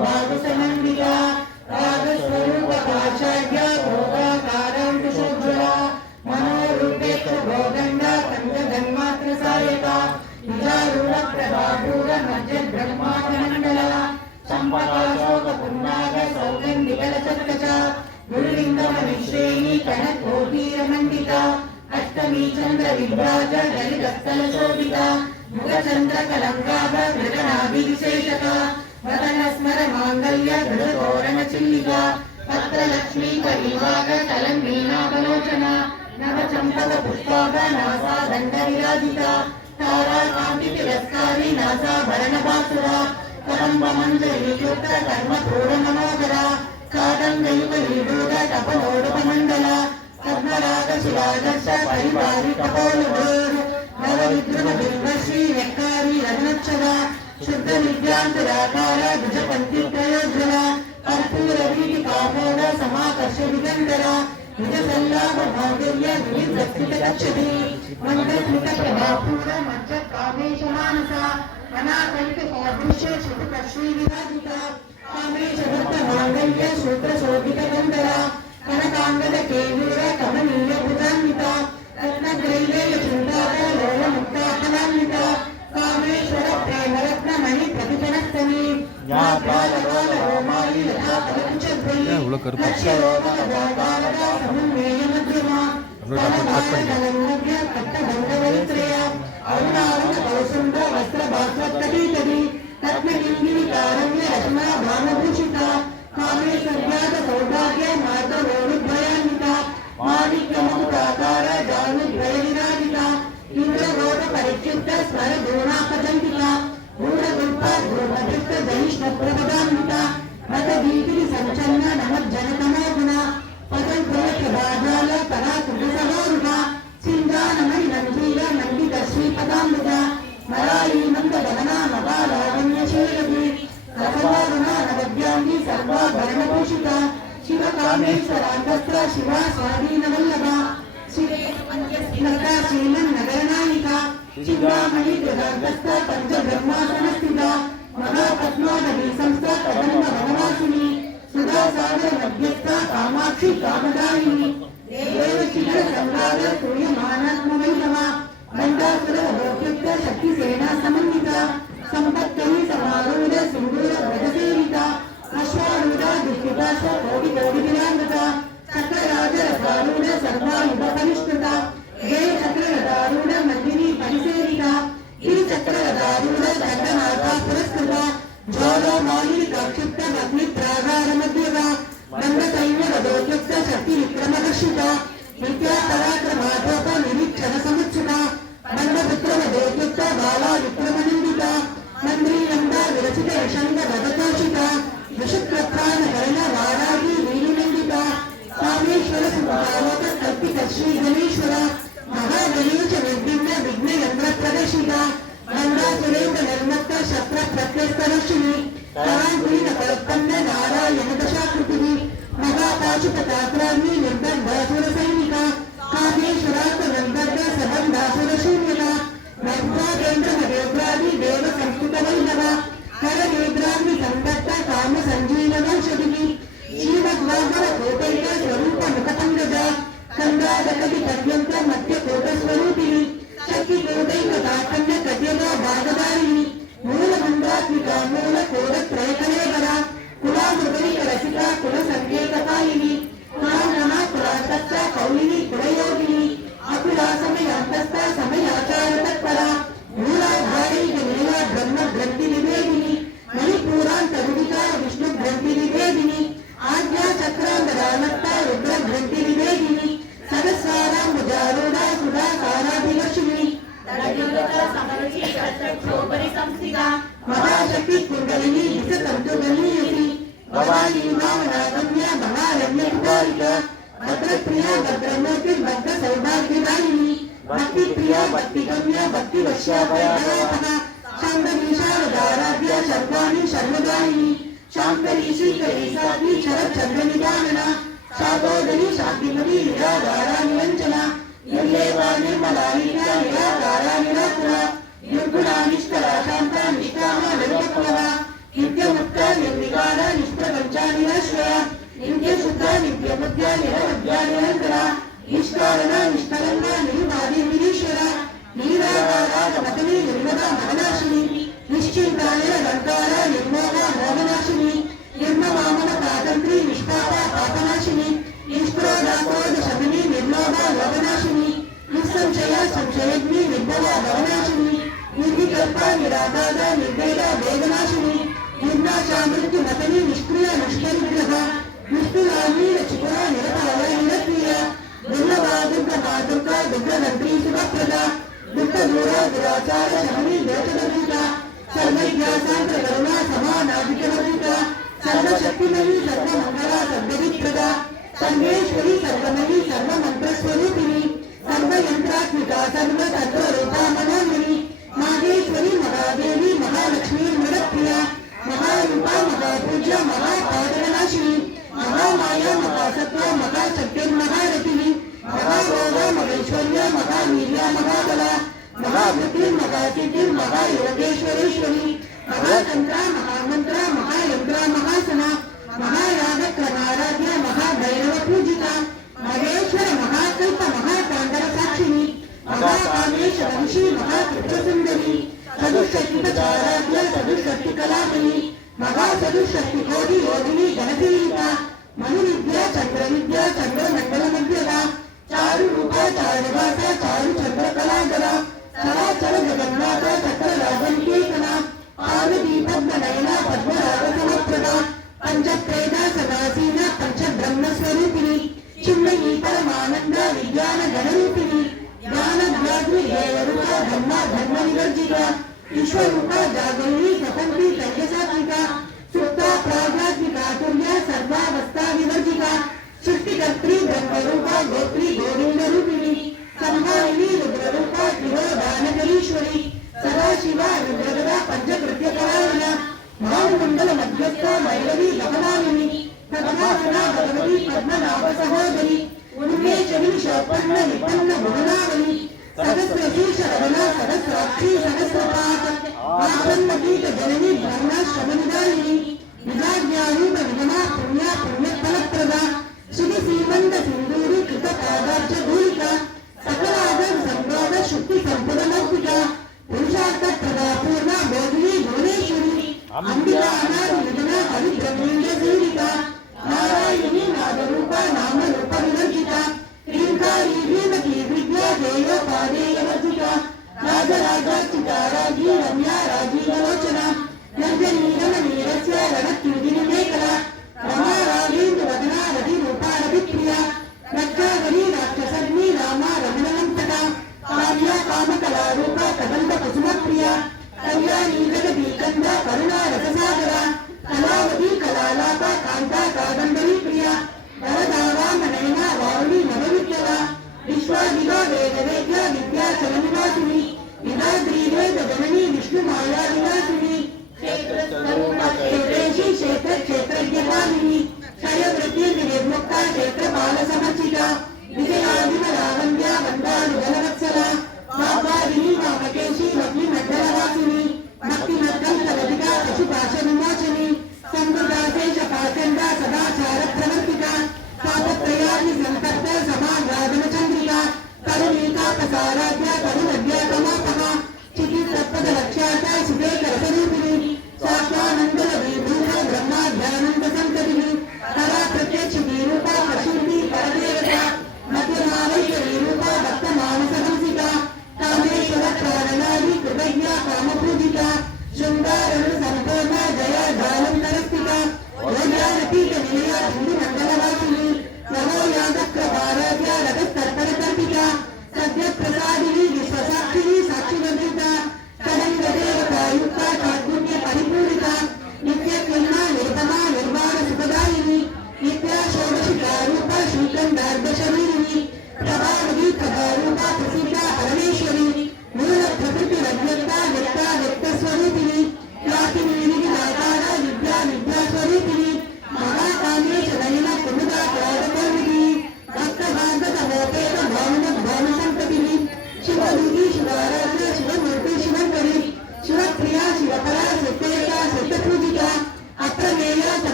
भागसमन्विता रागस्वरूपकाचार्य भोगाकारं कुशोज्ज्वला मनोरूपेक्ष भोगण्डा पञ्चधन्मात्रसायका निजारूढप्रभापूर मध्यब्रह्माण्डमण्डला चम्पकाशोकपुन्नाग सौगन्धिकलचर्कचा गुरुलिङ्गमनिश्रेणी कनकोटीरमण्डिता अष्टमी चन्द्रविभ्राज ललितस्थलशोभिता मुखचन्द्रकलङ्काभ गगनाभिविशेषका वदनस्मर माङ्गल्य गृहतोरणचिल्लिका पत्रलक्ष्मी कलिवाग कलन्मीनावलोचना नवचम्पकपुष्पाभ NASA दण्डविराजिता ताराकान्तितिरस्कारी नासाभरणभासुरा करम्बमञ्जरीयुक्त कर्मपूर्णमनोहरा कादम्बयुगलीभूत तपनोडुपमण्डला पद्मरागशिलादर्श परिवारिकपोलभूः नवविद्रुमबिल्वश्री यक्कारी रघुनक्षरा शुद्धविद्यान्तराकार द्विजपन्थित्रयोज्ज्वला कर्पूरवीटिकामोद समाकर्ष विगन्धरा निजसल्लाभभागर्य विनिर्दक्षितगच्छति मन्दस्मितप्रभापूर मज्जकामेशमानसा अनाकल्पसादृश्य शुभकश्रीविराजिता कामेशभक्तमाङ्गल्य सूत्रशोभितगन्धरा कनकाङ्गदकेयूर कमनीयभुजान्विता रत्नग्रैवेयचिन्तार लोलमुक्ताफलान्विता Kameshwar प्रेमरत्नमणि प्रतिजनस्तनी ज्ञाप्रालरोमायि लता कलकुचद्वयी लक्ष्यरोमकदाकारदा समुन्मेयमध्यमा स्तनभागकलन्नभ्य कट्टबन्धवैत्रया अरुणारुणकौसुम्ब वस्त्रभास्वत्तटीतटी रत्नकिङ्गिनिकारम्य रचना भानभूषिता कामेश्वर्याद सौभाग्य मार्गरोरुद्वयान्विता माणिक्यमुक्ताकार जानुद्वयविराजिता इन्द्रगोपपरिच्युत स्वरगुणापदन्तिका गूढगुल्पा गूढयुक्त दहिष्णप्रभदान्विता रथदीपिनि सञ्चन्न नमज्जनतमो गुणा पदद्वयप्रभाजाल पराकृतसहोरुहा सिञ्जानमणि नन्दील मण्डित श्रीपदाम्बुजा मरायी मन्दगमना मगालावण्यशीलगी रसवारुणा नवद्याङ्गी सर्वाभरणभूषिता शिवकामेश्वराङ्गस्त्र शिवा स्वाधीनवल्लभा श्रीमन्नगरनायिका चिन्तामणि गदाग्रस्त पञ्चब्रह्मासनस्थिता महापद्मावती संस्था कदम्बवनवासिनी सुधासागर मध्यस्था कामाक्षि कामदायिनी देवशिखरसंवाद सूर्यमानात्मवैभवा गन्धासुरभोक्युक्त शक्तिसेना समन्विता सम्पत्करी समारूढ सिन्दूर व्रजसेविता अश्वारूढ दुःखिताश्व कोटिकोटिविराजिता चक्रराजरथारूढ सर्वायुधपरिष्कृता देवचक्ररथारूढ मन्दिनी परिसेविता गिरिचक्ररथारूढ दण्डनाथा पुरस्कृता ज्वालामालिकाक्षिप्त अग्निप्रागारमध्यगा दण्डसैन्यवधोद्युक्त शक्तिविक्रमदर्शिता नित्यापराक्रमाटोप निरीक्षणसमुच्चुता दण्डपुत्रवधोद्युक्त बाला विक्रमनिन्दिता मन्त्रीनन्दा विरचित यशङ्गवदतोषिता विशुक्रप्राणकर्ण वारागी वीरिनन्दिता कामेश्वर सुखालोक कल्पित श्रीगणेश्वर महागणेश निर्विघ्न विघ्नयन्त्रप्रदर्शिता नन्दासुरेन्द्र निर्मत्त शस्त्र प्रत्यस्तरक्षिणी कराङ्कुलिनकल्पन्न नारायण दशाकृतिः महापाशुपताक्राग्नि निर्दग्धासुरसैनिका कामेश्वरार्थ निर्दग्ध सबन्धासुरशून्यता नर्मदेन्द्रमदेव्रादि देव संस्कृतवैभवा करनेत्राग्नि संदत्त काम संजीवनौषधिः श्रीमद्वामन कोटैक स्वरूप मुखपङ्कजा कन्दादकटि पर्यन्त मध्यकोटस्वरूपिणी शक्तिकोटैकताखण्ड कट्यगा भागदायिनी मूलमन्दात्मिका मूलकोटत्रयकलेवरा कुलामृगलिकरसिका कुलसङ्केतकालिनी कुलानमा कुलान्तस्थ कौलिनी कुलयोगिनी अकुला समयान्तस्थ समयाचारतत्परा मूलाधारी नीला ब्रह्म ग्रन्थिनिवेदिनी मणिपूरान्तरुदिता विष्णुग्रन्थिनिवेदिनी आज्ञा चक्रान्तरानत्ता रुद्रग्रन्थिनिवेदिनी सरस्वाराम्बुजारूढा सुधाकाराभिलक्ष्मी महाशक्ति कुण्डलिनी विषतन्तुगणीयसी भवानी मामनागम्य महारण्यकुमारिका भद्रप्रिया भद्रमूर्ति भद्रसौभाग्यदायिनी भक्तिप्रिया भक्तिगम्य भक्तिवश्याभयाभवा शाम्भवी शारदाराध्या शर्वाणि शर्मदायिनी शाङ्करी श्रीकरी साध्वी शरच्चन्द्रनिधानना शागोदरी शान्तिमती निराधारा निरञ्जना निर्लेवा निर्मला नीता निराधारा निराकुला निर्गुणा निष्कला शान्ता निष्कामा निर्वक्लवा नित्यमुक्ता निर्विकार निष्कारण निष्कलंक निर्वादी निरीश्वर निराकार मतनी निर्मदा मनाशिनी निश्चिंताय निरंकार निर्मोह मोहनाशिनी निर्ममामन पातंत्री निष्पाप पापनाशिनी निष्क्रोधाक्रोध शमिनी निर्लोभ लोभनाशिनी निसंशय संशयग्नि निर्भव भवनाशिनी निर्विकल्प निराकार निर्वेद वेदनाशिनी निर्नाशा मृत्यु मतनी निष्क्रिय निष्करिग्रह निष्ठुलानी चिपुरा निरताय निरक्रिय दुर्लभा दुर्गमा दुर्गा दुर्गनंत्री सुभप्रदा दुर्गदूरा दुराचार शमनी देवतदूता सर्वज्ञा सांत्र करुणा समानाधिकवरिता सर्वशक्तिमयी सर्वमंगला सर्वविप्रदा सर्वेश्वरी सर्वमयी सर्वमंत्रस्वरूपिणी सर्वयंत्रात्मिका सर्वतत्वरूपा मनोन्मयी माहेश्वरी महादेवी महालक्ष्मी मदप्रिया महारूपा महापूज्य महापादनाशिनी महामाया महासत्व महाशक्ति महारथिनी महाभोगा महेश्वर्य महावीर्य महाबला महाबुद्धि महासिद्धि महायोगेश्वरेश्वरी महातंत्रा महामंत्रा महायंत्रा महासना महायागक्रमाराध्य महाभैरव पूजिता महेश्वर महाकल्प महाकांडर साक्षिणी महाकामेश वंशी महात्रिपुरसुंदरी सदुशक्तिपचाराध्य सदुशक्ति कलामयी महासदुशक्ति कोटि योगिनी गणतीरिता मनुविद्या चंद्रविद्या चंद्रमंडल मध्यदा चारु रूपा चारुभासा चारु चंद्र कलाधरा चराचर जगन्नाथ चक्र राजन कीर्तना पार्वती पद्मनयना पद्मराग समप्रदा पंचप्रेदा सदासीना पंच ब्रह्म स्वरूपिणी चिन्मयी परमानंद विज्ञान गणरूपिणी ज्ञान ज्ञात्री देवरूपा धर्मा धर्म विवर्जिता ईश्वरूपा जागरणी सपंती तैजसात्मिका सुप्ता प्राज्ञात्मिका तुर्या सर्वावस्था विवर्जिता सृष्टिकर्त्री ब्रह्मरूपा गोत्री गोविंद रूपिणी संहारिणी रुद्ररूपा त्रिलोदानकरीश्वरी सदाशिवा रुद्रगदा पंचकृत्य करायणा महामंडल मध्यस्थ भैरवी गमनामिनी पद्मासना भगवती पद्मनाभ सहोदरी उन्मेषणी शौपर्ण निपन्न भुवनावली सहस्रशीर्ष रवना सहस्राक्षी सहस्रपात आब्रह्मगीत जननी ब्रह्माश्रमनिदायिनी निजाज्ञारूप विगमा पुण्या पुण्यफलप्रदा श्री श्रीमंत सिंधूरी कृत पादार्च धूलिका सकलादर संवाद शुक्ति संपदमौक्तिका पुरुषार्थ प्रदा पूर्णा बोधिनी भुवनेश्वरी अंबिका अनादि विघ्ना हरिब्रह्मेन्द्र सेविका नारायणी नादरूपा नाम रूप विवर्जिता क्रींकारी भीमकी विद्या देयोपादेयवर्जिता राजराजार्चिता राजी रम्या राजीवलोचना नंदनी रमणीरस्य रणत्युदिनी मेखला रमा राजेन्द्र वदना रतिरूपा रतिप्रिया रक्षागरी राक्षसग्नि रामा रमणमंतका कार्या कामकला रूपा कदंब कुसुमप्रिया कल्याणी जगदी कंदा करुणा रससागरा कलावती कलालापा कांता कादंबरी प्रिया वरदावा मनयना वारुणी नवविद्यवा विश्वादिगा वेदवेद्या विद्याचलनिवासिनी विदाद्री वेद जननी विष्णुमाया विलासिनी क्षेत्रेशी क्षेत्र क्षेत्रज्ञानिनी क्षयवृत्ति निर्मुक्ता क्षेत्रपाल समर्चिता विजयादिमरावन्द्या वन्दानुगलवत्सला वाग्वादिनी वामकेशी लक्ष्मीमण्डलवासिनी भक्तिमद्गन्धरधिका पशुपाशविमोचनी संवृता शेषपाचण्डा सदाचार प्रवर्तिका तापत्रयादि संतप्त समाग्रादनचन्द्रिका करुणीका प्रसाराध्या करुणद्या कमापहा चितितत्पदलक्ष्याता सुदेकरसरूपिणी साक्षानन्दल विभूत ब्रह्माध्यानन्द संततिः कला प्रत्यक्ष विरूपा प्रसूति परदेवता मध्यमावैक्य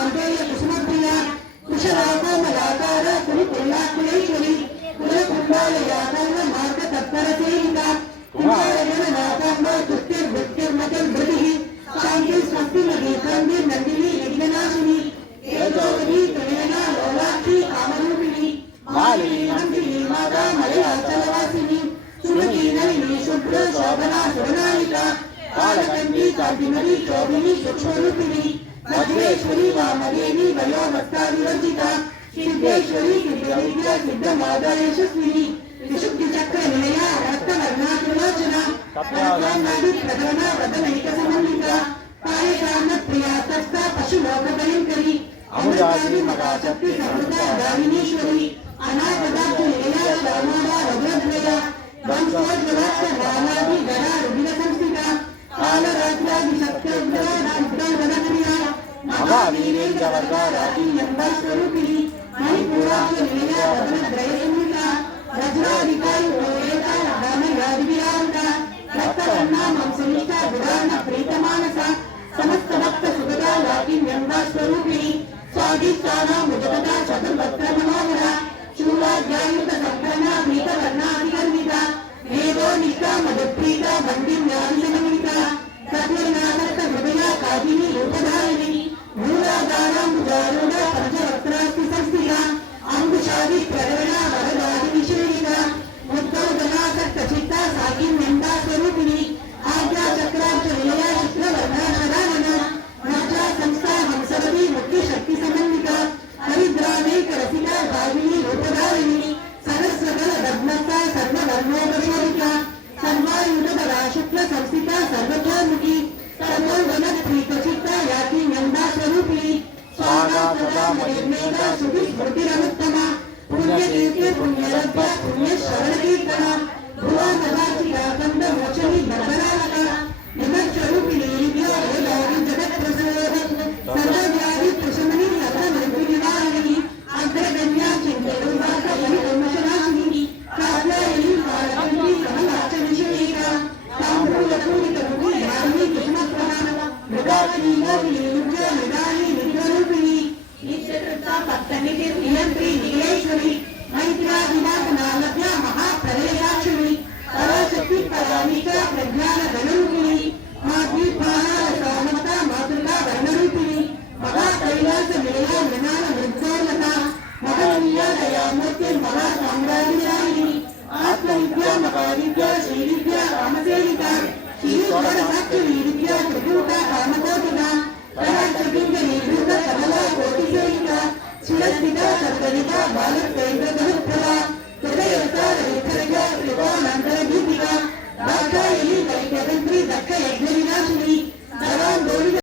मार्गेय कुसुमप्रिया कुशलाकोमलाकार कुलकुल्लाकुलेश्वरी कुलकुण्डालया कर्ममार्ग तत्परसेविका कुमारगणनाकाम्ब तुष्टिर्भुक्तिर्मतिर्भृतिः शान्तिः स्वस्तिमती कन्दिर् नन्दिनी विघ्ननाशिनी तेजोवती त्रिनयना लोलाक्षी कामरूपिणी मालिनी नन्दिनी माता मलयाचलवासिनी सुमती नलिनी शुभ्र शोभना सुरनायिका कालकन्दी कान्तिमती शोभिनी सूक्ष्मरूपिणी भद्रेश्वरी वामदेवी वयोवत्ता विवर्जिता सिद्धेश्वरी सिद्धविद्या सिद्धमादा यशस्विनी विशुद्धिचक्र निलया रक्तवर्णा त्रिलोचना रत्नानादि प्रकरणा वदनैकसमन्विता कालिकान्नप्रिया तस्ता पशुलोकभयङ्करी अमृतादि मगाशक्ति समृता दामिनीश्वरी अनागदाब्ध निलया दामोदा रघुद्वया वंशोज्वलाक्षराणादि गणा रुधिरसंस्थिता कालरात्रादि सत्योग्रा रुद्रवदनप्रिया महावीरेन्द्रवर्गा राजिन्यम्बस्वरूपिणी मणिपुराक्ष निलया वदनत्रयसंहिता वज्राधिकायुक्ता रामयादिविराजिता रक्तवर्णा मंसनिष्ठा बुधान प्रीतमानसा समस्त भक्त सुगता राजिन्यम्बस्वरूपिणी स्वादिष्टानां मुजगता चतुर्वक्त्र मनोहरा शूलाध्यायुत संक्रमणा भीतवर्णाधिगर्भिता वेदो निष्ठा मदप्रीता वन्दिन्यादिसमन्विता सत्वनाथस्त हृदया कादिनी रूपधारिणी मूलाधाराम्बुजारूढा पंचवक्त्रास्ति संस्थिता अंकुशादि प्रकरणा वरदादिनिषेविता मुक्तौदनासक्तचित्ता साकिन्यन्दा स्वरूपिणी आज्ञा चक्रार्च निलया शुक्लवर्णा शरानना नाचा संस्था हंसवती मुक्तिशक्ति समन्विता हरिद्रामेक रसिका भागिनी रूपधारिणी सरस्वतल रत्नस्था सर्ववर्णोपशोभिता सर्वायुधरा शुक्ल संस्थिता सर्वतोमुखी सर्वोगणप्रीतचित्ता यातिन्यन्दा स्वरूपिणी स्वाहा सदा मयिर्मेधा सुभिस्मृतिरनुत्तमा पुण्यकीर्ति पुण्यलब्धा पुण्यश्रवणकीर्तना भुवानवाचिका कन्दमोचनी बर्बरालका निमज्जरूपिणी विद्या वेदादि जगत्प्रसोदं सर्वव्याधि प्रशमनी सकलमृत्युनिवारिणी अग्रगण्या चिन्तयरूपाका यमिकल्मषनाशिनी कात्यायनी कालकन्दी कमलाचनिषेविका ताम्बूलपूरितमुखी यामिनी कुसुमप्रभा मृगाची मोहिनी मुग्धा मृगानी नित्यरूपिणी नित्यकृता पत्तनिधि नियंत्री नीलेश्वरी मैत्रादिनाथनालभ्या महाप्रलयाक्षिणी पराशक्ति परामिका प्रज्ञान धनरूपिणी मातृभानालसामता मातृका वर्णरूपिणी महा कैलास निलया मृणाल मृद्धोन्नता महनीया दयामूर्ति महा साम्राज्यशालिनी आत्मविद्या महाविद्या श्रीविद्या कामसेविका श्रीस्वरसाक्षरी विद्या त्रिकूटा कामकोटिका पराशक्तिंजनीभूत कमला कोटिसेविका शिरस्थिता सर्वनिका बालकेन्द्रधनुप्रभा